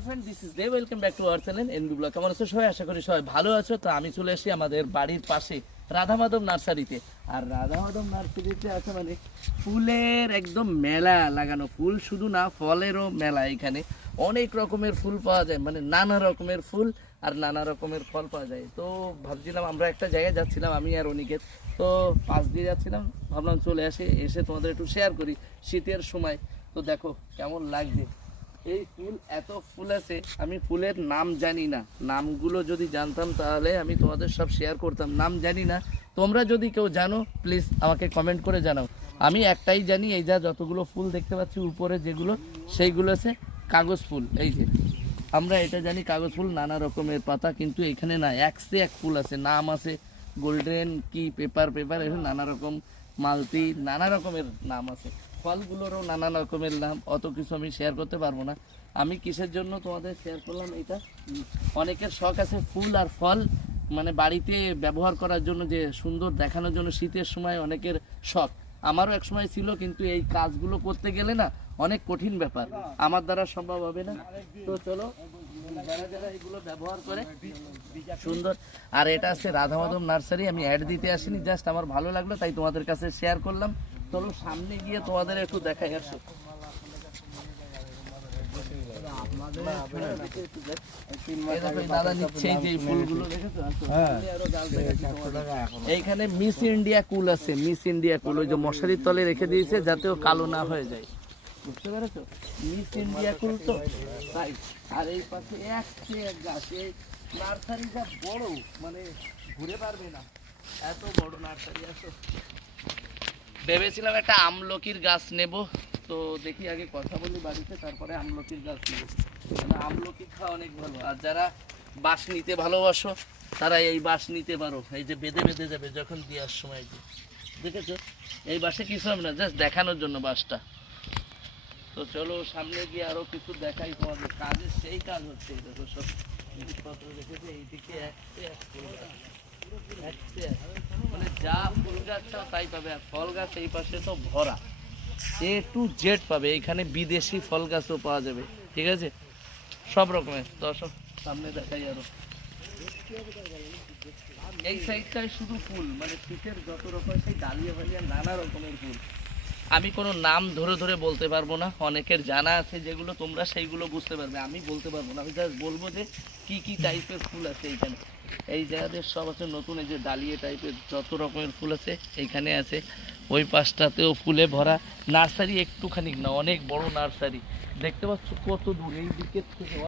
Hello friend, this is Dey. Welcome back to our channel NB blog. কেমন আছো সবাই? আশা করি সবাই ভালো আছো। তো আমি চলে এসেছি আমাদের বাড়ির পাশে রাধা মাধব নার্সারিতে। আর রাধা মাধব নার্সারিতে আছে মানে ফুলের একদম মেলা লাগানো। ফুল শুধু না, ফলেরও মেলা। এখানে অনেক রকমের ফুল পাওয়া যায়, মানে নানা রকমের ফুল আর নানা রকমের ফল পাওয়া যায়। তো ভাবছিলাম, আমরা একটা জায়গায় যাচ্ছিলাম, আমি আর অনিকেত। তো পাশ দিয়ে যাচ্ছিলাম, ভাবলাম চলে এসে তোমাদের একটু শেয়ার করি শীতের সময়। তো দেখো কেমন লাগছে। এই ফুল, এত ফুল আছে, আমি ফুলের নাম জানি না। নামগুলো যদি জানতাম তাহলে আমি তোমাদের সব শেয়ার করতাম। নাম জানি না, তোমরা যদি কেউ জানো প্লিজ আমাকে কমেন্ট করে জানাও। আমি একটাই জানি, এই যতগুলো ফুল দেখতে পাচ্ছি উপরে যেগুলো, সেইগুলো আছে কাগজ ফুল। এই যে আমরা এটা জানি কাগজ ফুল, নানা রকমের পাতা, কিন্তু এখানে না, একসে এক ফুল আছে, নাম আছে গোল্ডেন কি পেপার এখানে নানা রকম মালতি, নানা রকমের নাম আছে। ফলগুলোরও নানা রকমের নাম, অত কিছু আমি শেয়ার করতে পারবো না। আমি কিসের জন্য তোমাদের শেয়ার করলাম এটা, অনেকের শখ আছে ফুল আর ফল মানে বাড়িতে ব্যবহার করার জন্য, যে সুন্দর দেখানোর জন্য শীতের সময় অনেকের শখ। আমারও এক সময় ছিল, কিন্তু এই কাজগুলো করতে গেলে না অনেক কঠিন ব্যাপার, আমার দ্বারা সম্ভব হবে না। তো চলো, যারা যারা এগুলো ব্যবহার করে সুন্দর। আর এটা আছে রাধা মাধব নার্সারি, আমি অ্যাড দিতে আসিনি, জাস্ট আমার ভালো লাগলো তাই তোমাদের কাছে শেয়ার করলাম। চলো সামনে গিয়ে তোমাদের একটু দেখাই। আসো, দাদা নিচ্ছে এই যে ফুলগুলো, দেখেছো? এইখানে মিস ইন্ডিয়া কুল আছে, মিস ইন্ডিয়া কুল, ওই যে মশারির তলে রেখে দিয়েছে যাতে ও কালো না হয়ে যায়, বুঝতে পেরেছো? মিস ইন্ডিয়া কুল তো তাই। আর এই পাশে এক গাছ, এই নার্সারিটা বড়, মানে ঘুরে পারবে না, এত বড় নার্সারি। আসো, ভেবেছিলাম একটা আমলকির গাছ নেব, তো দেখি আগে কথা বলি বাড়িতে, তারপরে আমলকির গাছ নেব। মানে আমলকি খাওয়া অনেক ভালো। আর যারা বাঁশ নিতে ভালোবাসো তারা এই বাঁশ নিতে পারো, এই যে বেঁধে বেঁধে যাবে যখন দেওয়ার সময়। যে দেখেছো, এই বাঁশে কিছু হবে না, জাস্ট দেখানোর জন্য বাঁশটা। তো চলো সামনে গিয়ে আরো কিছু দেখাই তোমাদের। কাজের সেই কাজ হচ্ছে, এই দেখো সব জিনিসপত্র রেখেছে এইদিকে, মানে যা ফুল গাছ চাও তাই পাবে। আর ফল গাছ এই পাশে তো ভরা, এ টু জেড পাবে। এখানে বিদেশি ফল গাছও পাওয়া যাবে, ঠিক আছে, সব রকমের। দর্শক সামনে দেখাই আরো, এই সাইডটায় শুধু ফুল, মানে শীতের যত রকম সেই ডালিয়া ফালিয়া নানা রকমের ফুল। আমি কোনো নাম ধরে ধরে বলতে পারবো না, অনেকের জানা আছে যেগুলো, তোমরা সেইগুলো বুঝতে পারবে, আমি বলতে পারবো না। আমি জাস্ট বলবো যে কি কি টাইপের ফুল আছে এইখানে। এই জায়গাদের সব আছে নতুন, এই যে ডালিয়া টাইপের যত রকমের ফুল আছে এইখানে আছে। ওই পাশটাতেও ফুলে ভরা। নার্সারি একটুখানি না, অনেক বড় নার্সারি, দেখতে পাচ্ছ কত দূর এই দিকের থেকে।